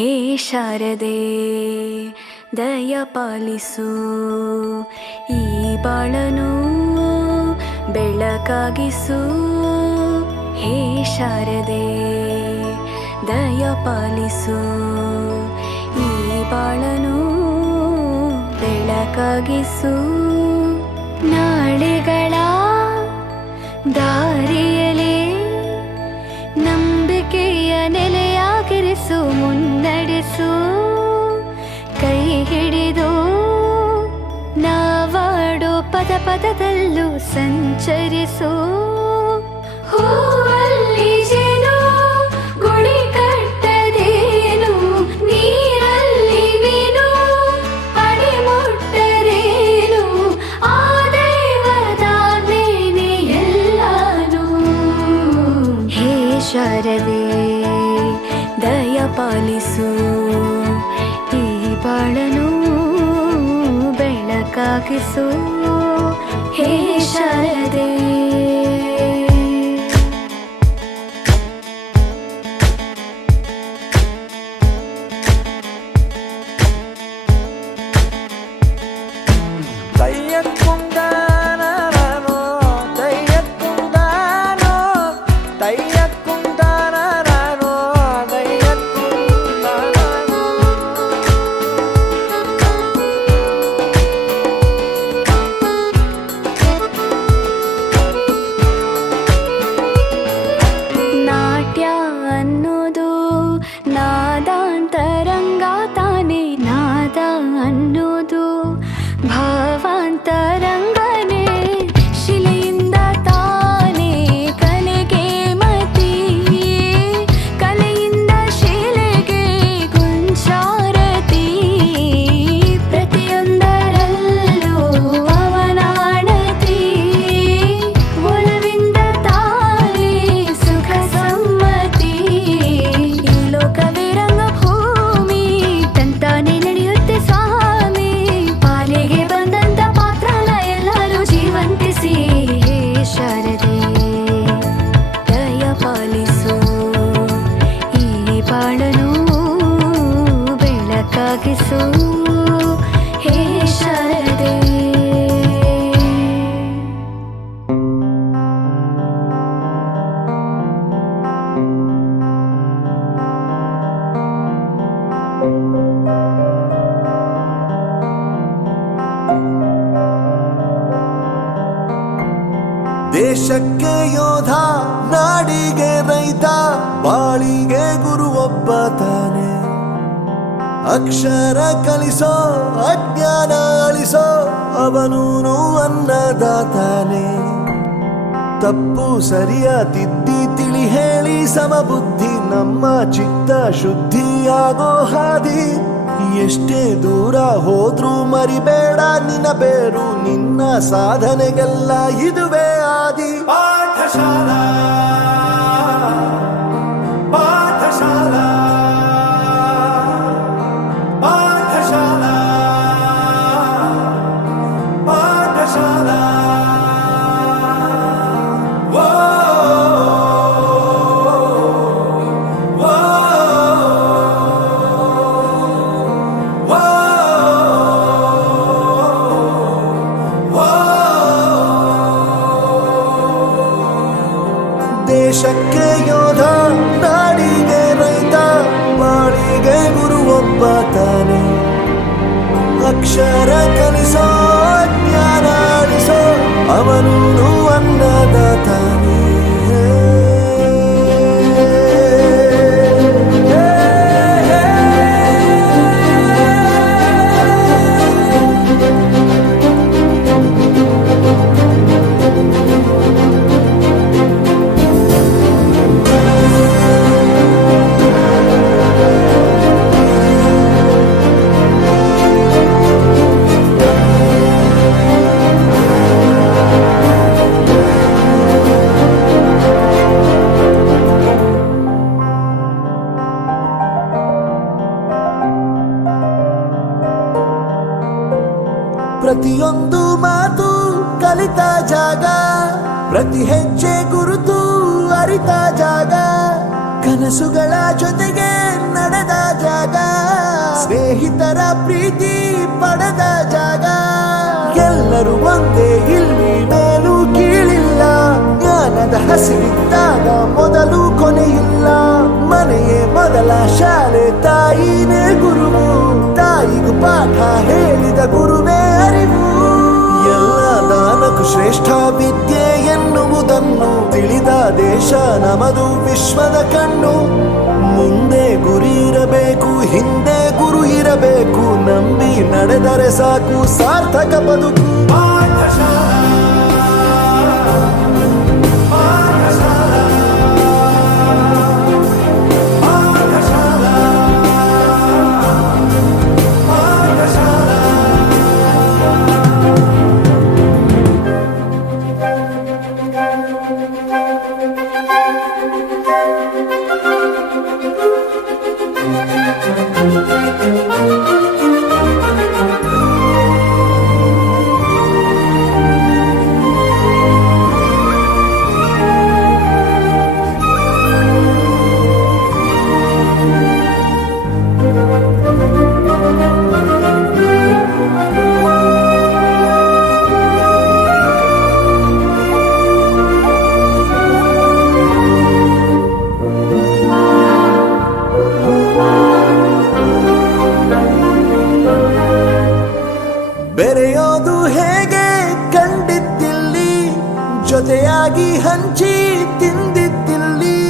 ಹೇ ಶಾರದೆ ದಯ ಪಾಲಿಸು, ಈ ಬಾಳನು ಬೆಳಕಾಗಿಸು. ಹೇ ಶಾರದೆ ದಯ ಪಾಲಿಸು, ಈ ಬಾಳನು ಬೆಳಕಾಗಿಸು. ನಾಳೆಗಳ ದಾರಿಯಲಿ ನಂಬಿಕೆಯ ನೆಲೆಯಾಗಿರಿಸು, ಮುನ್ನಡೆಸು. ಕೈ ಹಿಡಿದು ನಾವಾಡೋ ಪದ ಪದದಲ್ಲೂ ಸಂಚರಿಸು. ಹೂವಲ್ಲಿ ಜೇನು ಗುಡಿ ಕಟ್ಟದೇನು, ನೀರಲ್ಲಿ ಮೀನು ಅಡಿ ಮುಟ್ಟರೇನು, ಆ ದೈವದಾಜ್ಞೆನೇ ಎಲ್ಲಾನು. ಹೇ ಶಾರದೆ ದಯ ಪಾಲಿಸು, ಈ ಬಾಳನು ಬೆಳಕಾಗಿಸು. ಹೇ ಶಾರದೆ ನಾದಾಂತರಂಗ ತಾನೇ, ನಾದ ಅನ್ನೋದು ಭಾವಾಂತರಂಗನೇ. ಶಿಲೆಯಿಂದ ತಾನೇ ಕಲೆಗೆ ಮತಿ, ಕಲೆಯಿಂದ ಶಿಲೆಗೆ ಗುಂಚಾರತಿ. ಪ್ರತಿಯೊಂದರಲ್ಲೂ ಅವನಾಣತಿ, ಒಲವಿಂದ ತಾನೇ ಸುಖ ಸಮ್ಮತಿ. ಈ ಲೋಕವೇ ರಂಗಭೂಮಿ, ತಂತಾನೆ ನಡೆಯುತ್ತೆ ಸ್ವಾಮಿ. ಪಾಲಿಗೆ ಬಂದಂತ ಪಾತ್ರನ ಎಲ್ಲರೂ ಜೀವಂತಿಸಿ. ಹೇ ಶಾರದೆ ದಯ ಪಾಲಿಸು, ಈ ಬಾಳನು ಬೆಳಕಾಗಿಸು. ಹೇ ಶಾರದೆ ದೇಶಕ್ಕೆ ಯೋಧ, ನಾಡಿಗೆ ರೈತ, ಬಾಳಿಗೆ ಗುರು ಒಬ್ಬ ತಾನೆ. ಅಕ್ಷರ ಕಲಿಸೋ, ಅಜ್ಞಾನ ಅಳಿಸೋ, ಅವನೂನು ಅನ್ನದಾತಾನೆ. ತಪ್ಪು ಸರಿಯ ತಿದ್ದಿ ತಿಳಿ ಹೇಳಿ ಸಮಬುದ್ಧಿ, ನಮ್ಮ ಚಿತ್ತ ಶುದ್ಧಿಯಾಗೋ ಹಾದಿ. ಎಷ್ಟೇ ದೂರ ಹೋದ್ರೂ ಮರಿಬೇಡ ನಿನ್ನ ಬೇರು, ನಿನ್ನ ಸಾಧನೆಗೆಲ್ಲ ಇದುವೇ ಆದಿ. ಪಾಠಶಾಲಾ ಪಾಠಶಾಲಾ ಪಾಠಶಾಲಾ ಪಾಠಶಾಲಾ. ದೇಶಕ್ಕೆ ಯೋಧ, ನಾಡಿಗೆ ರೈತ, ಬಾಳಿಗೆ ಗುರು ಒಬ್ಬ ತಾನೆ. ಅಕ್ಷರ ಕಲಿಸೋ, ಜ್ಞಾನ ಅಳಿಸೋ, ಅವನೂನು ಅನ್ನದಾತಾನೆ. ಪ್ರತಿಯೊಂದು ಮಾತು ಕಲಿತ ಜಾಗ, ಪ್ರತಿ ಹೆಜ್ಜೆ ಗುರುತು ಅರಿತ ಜಾಗ. ಕನಸುಗಳ ಜೊತೆಗೆ ನಡೆದ ಜಾಗ, ಸ್ನೇಹಿತರ ಪ್ರೀತಿ ಪಡೆದ ಜಾಗ. ಎಲ್ಲರೂ ಒಂದೇ ಇಲ್ಲಿ, ಮೇಲೂ ಕೀಳಿಲ್ಲ. ಜ್ಞಾನದ ಹಸಿರಿದ್ದಾಗ ಮೊದಲು ಕೊನೆಯಿಲ್ಲ. ಮನೆಯೇ ಮೊದಲ ಶಾಲೆ, ತಾಯಿನೇ ಗುರುವು. ತಾಯಿಗೂ ಪಾಠ ಹೇಳಿದ ಗುರುವೇ ಅರಿವು. ಎಲ್ಲ ದಾನಕ್ಕೂ ಶ್ರೇಷ್ಠ ವಿದ್ಯೆ ಎನ್ನುವುದನ್ನು ತಿಳಿದ ದೇಶ ನಮದು, ವಿಶ್ವದ ಕಣ್ಣು. ಮುಂದೆ ಗುರಿ ಇರಬೇಕು, ಹಿಂದೆ ಗುರು ಇರಬೇಕು. ನಂಬಿ ನಡೆದರೆ ಸಾಕು ಸಾರ್ಥಕ ಬದುಕು. ಬೆರೆಯೋದು ಹೇಗೆ ಕಂಡಿದ್ದಿಲ್ಲಿ, ಜೊತೆಯಾಗಿ ಹಂಚಿ ತಿಂದಿದ್ದಿಲ್ಲಿ.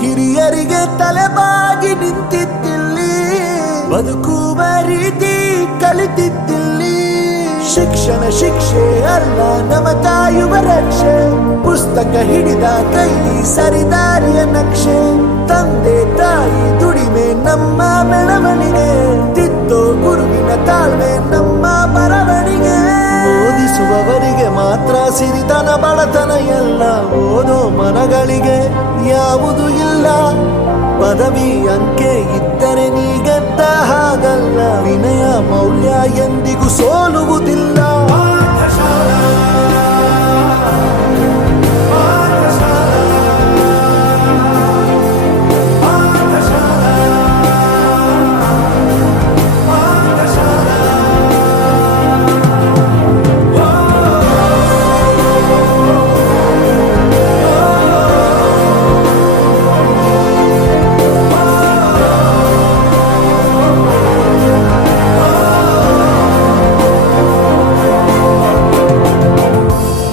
ಹಿರಿಯರಿಗೆ ತಲೆಬಾಗಿ ನಿಂತಿದ್ದಿಲ್ಲಿ, ಬದುಕುವ ರೀತಿ ಕಲಿತಿದ್ದಿಲ್ಲಿ. ಶಿಕ್ಷಣ ಶಿಕ್ಷೆ ಅಲ್ಲ, ನಮ ಕಾಯುವ ರಕ್ಷೆ. ಪುಸ್ತಕ ಹಿಡಿದ ಕೈ ಸರಿದಾರಿಯ ನಕ್ಷೆ. ತಂದೆ ತಾಯಿ ದುಡಿಮೆ ನಮ್ಮ ಬೆಳವಣಿಗೆ. ತಿದ್ದೋ ಗುರುವಿನ ತಾಳ್ಮೆ ನಮ್ಮ ಬರವಣಿಗೆ. ಓದಿಸುವವರಿಗೆ ಮಾತ್ರ ಸಿರಿತನ ಬಡತನ ಎಲ್ಲ. ಓದೋ ಮನಗಳಿಗೆ ಯಾವುದು ಇಲ್ಲ. ಪದವಿ ಅಂಕೆ ಇದ್ದರೆ ನೀ ಗೆದ್ದ ಹಾಗಲ್ಲ. ವಿನಯ ಮೌಲ್ಯ ಎಂದಿಗೂ ಸೋಲುವುದಿಲ್ಲ.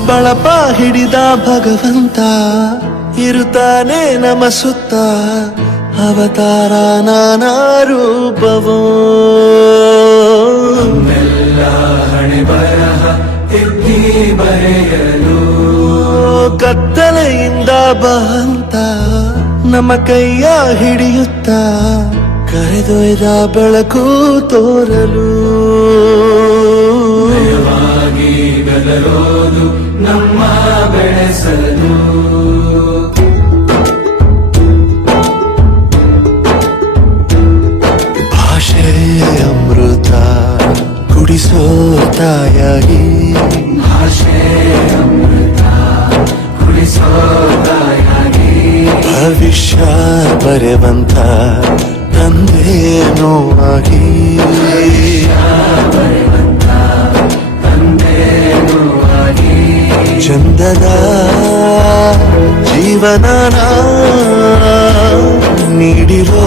ಬಳಪ ಹಿಡಿದ ಭಗವಂತ ಇರುತ್ತಾನೆ ನಮ ಸುತ್ತ. ಅವತಾರ ನಾನಾ ರೂಪವೋ. ಹಣೆ ಬರಹ ತಿದ್ದಿ ಬರೆಯಲು. ಕತ್ತಲೆಯಿಂದ ಬಂತ ನಮ್ಮ ಕೈಯ ಹಿಡಿಯುತ್ತ. ಕರೆದೊಯ್ದ ಬೆಳಕು ತೋರಲು. ಬೆದರೋದು ನಮ್ಮ ಬೆಳೆಸಲು. ಭಾಷೆ ಅಮೃತ ಕುಡಿಸೋ ತಾಯಾಗಿ. ಭಾಷೆ ಅಮೃತ ಕುಡಿಸೋ ತಾಯಾಗಿ. ಭವಿಷ್ಯ ಬರೆವಂತ ತಂದೆನೂ ಆಗಿ. ಚಂದದ ಜೀವನ ನೀಡಿರೋ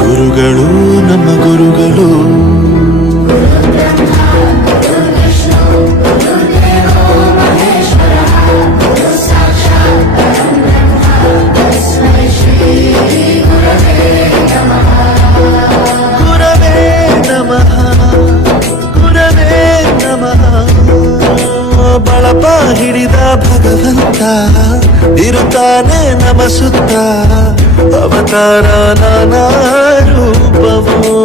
ಗುರುಗಳು ನಮ್ಮ ಗುರುಗಳು. ಬಳಪ ಹಿಡಿದ ಭಗವಂತ ಇರುತ್ತಾನೆ ನಮ ಸುತ್ತ. ಅವತಾರ ನಾನಾ ರೂಪವೋ.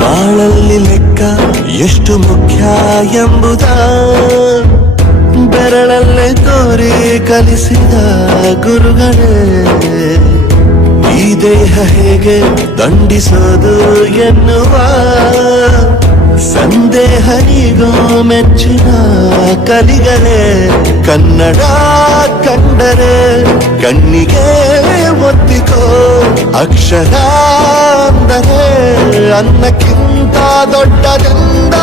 ಬಾಳಲ್ಲಿ ಲೆಕ್ಕ ಎಷ್ಟು ಮುಖ್ಯ ಎಂಬುದ ಕಣ್ಣಲ್ಲೇ ತೋರಿ ಕಲಿಸಿದ ಗುರುಗಳೇ ಈ ದೇಹ ಹೇಗೆ ದಂಡಿಸೋದು ಎನ್ನುವ ಸಂದೇಹನಿಗೂ ಮೆಚ್ಚಿನ ಕಲಿಗಳೇ ಕನ್ನಡ ಕಂಡರೆ ಕಣ್ಣಿಗೆ ಒತ್ತಿಕೋ ಅಕ್ಷರ ಅಂದರೆ ಅನ್ನಕ್ಕಿಂತ ದೊಡ್ಡದೆಂದ